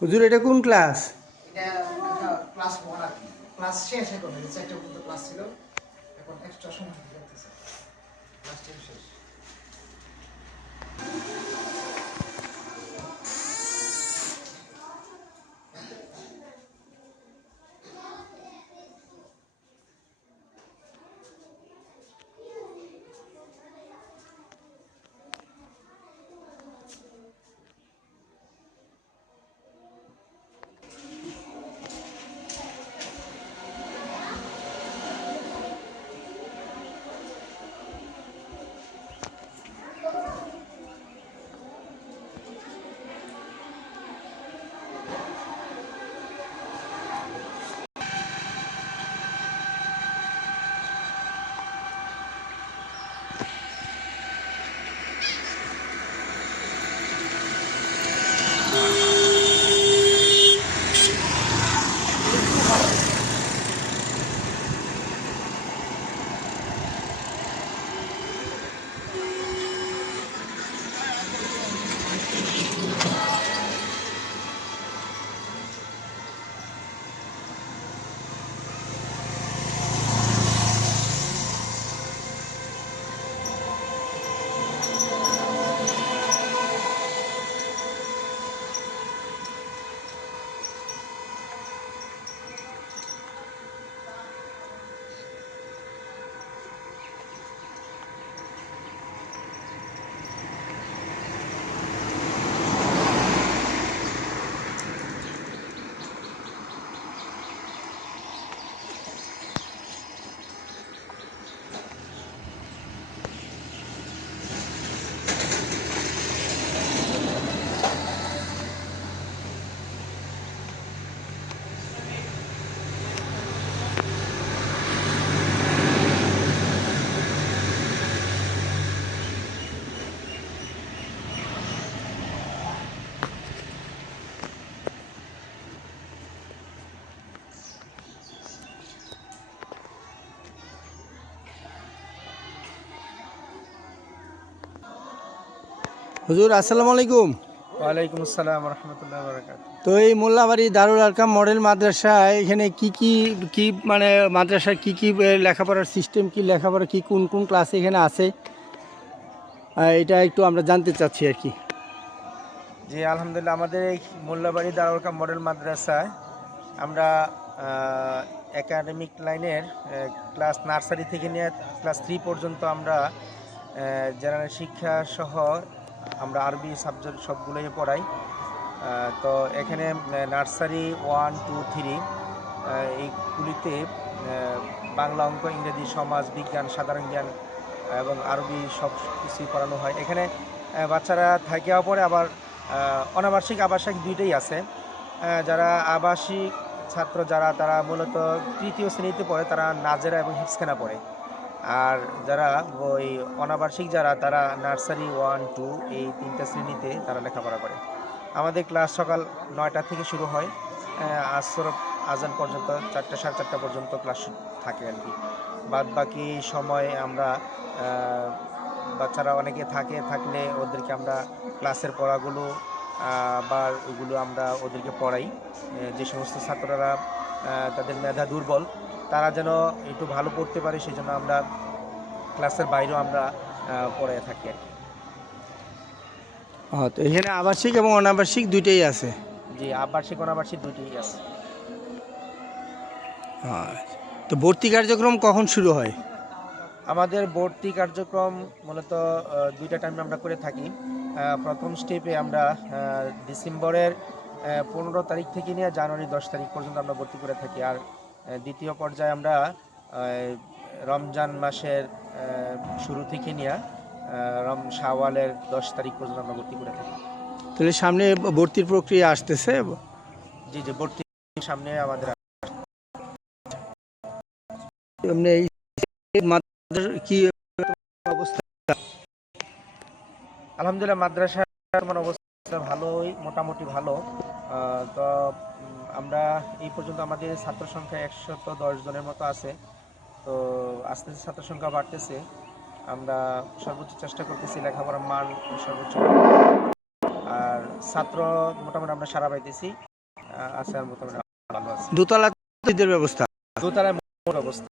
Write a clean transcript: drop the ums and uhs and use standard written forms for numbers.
হুজুর এটা কোন ক্লাস? এটা ক্লাস 1 আর কি। ক্লাস শেষ এখন, চারটা পর্যন্ত ক্লাস ছিল, এখন এক্সট্রা সময় চলতেছে, ক্লাস শেষ। হুজুর আসসালামু আলাইকুম। ওয়ালাইকুম আসসালাম রহমতুল্লাহ বারাকাত। তো এই মোল্লাবাড়ি দারুল আরকাম মডেল মাদ্রাসায় এখানে কি মানে মাদ্রাসার কি লেখাপড়ার সিস্টেম, কি লেখাপড়া কি কোন কোন ক্লাস এখানে আছে, এটা একটু আমরা জানতে চাচ্ছি আর কি। জি আলহামদুলিল্লাহ, আমাদের এই মোল্লাবাড়ি দারুল আরকাম মডেল মাদ্রাসায় আমরা একাডেমিক লাইনের ক্লাস নার্সারি থেকে নিয়ে ক্লাস 3 পর্যন্ত আমরা জেনারেল শিক্ষা সহ আমরা আরবি সাবজেক্ট সবগুলোই পড়াই। তো এখানে নার্সারি 1, 2, 3 এইগুলিতে বাংলা, অঙ্ক, ইংরেজি, সমাজ বিজ্ঞান, সাধারণ জ্ঞান এবং আরবি সব কিছুই পড়ানো হয়। এখানে বাচ্চারা থাকেও পড়ে, আবার অনাবাসিক আবাসিক দুইটাই আছে। যারা আবাসিক ছাত্র যারা, তারা মূলত 3য় শ্রেণীতে পড়ে, তারা নাজেরা এবং হিফজখানা পড়ে। আর যারা ওই অনাবাসিক যারা, তারা নার্সারি 1, 2 এই 3টা শ্রেণীতে তারা লেখাপড়া করে। আমাদের ক্লাস সকাল 9টা থেকে শুরু হয়, আসর আজান পর্যন্ত, 4টা সাড়ে 4টা পর্যন্ত ক্লাস থাকে আর কি। বাদ বাকি সময় আমরা বাচ্চারা অনেকে থাকলে ওদেরকে আমরা ক্লাসের পড়াগুলো বা ওইগুলো আমরা ওদেরকে পড়াই। যে সমস্ত ছাত্ররা তাদের মেধা দুর্বল, তারা যেন একটু ভালো পড়তে পারে, সেই জন্য আমরা ক্লাসের বাইরেও আমরা পড়াই থাকি আর কি। তো এখানে আবাসিক এবং অনাবাসিক দুইটাই আছে? জি, আবাসিক অনাবাসিক দুইটাই আছে। তো ভর্তি কার্যক্রম কখন শুরু হয়? আমাদের ভর্তি কার্যক্রম মূলত 2টা টাইমে আমরা করে থাকি। প্রথম স্টেপে আমরা ডিসেম্বরের 15 তারিখ থেকে নিয়ে জানুয়ারি 10 তারিখ পর্যন্ত আমরা ভর্তি করে থাকি। আর দ্বিতীয় পর্যায়ে আমরা রমজান মাসের শুরু থেকে নিয়ে শাওয়ালের 10 তারিখ পর্যন্ত আমরা ভর্তি করে থাকি। তাহলে সামনে ভর্তির প্রক্রিয়া আসতেছে? জি, ভর্তি সামনে আমাদের। এমনি এই কি অবস্থা? আলহামদুলিল্লাহ মাদ্রাসার বর্তমান অবস্থা ভালোই, মোটামুটি ভালো। তো আমরা এই পর্যন্ত আমাদের ছাত্র সংখ্যা 110 জনের মতো আছে। তো আস্তে আস্তে ছাত্র সংখ্যা বাড়তেছে। আমরা সর্বোচ্চ চেষ্টা করতেছি লেখাপড়ার মান সর্বোচ্চ করার। আর ছাত্র মোটামুটি আমরা সারা পাইতেছি, আছে আর মোটামুটি ভালো আছে। দোতলা ব্যবস্থা। দোতলায় মোট অবস্থা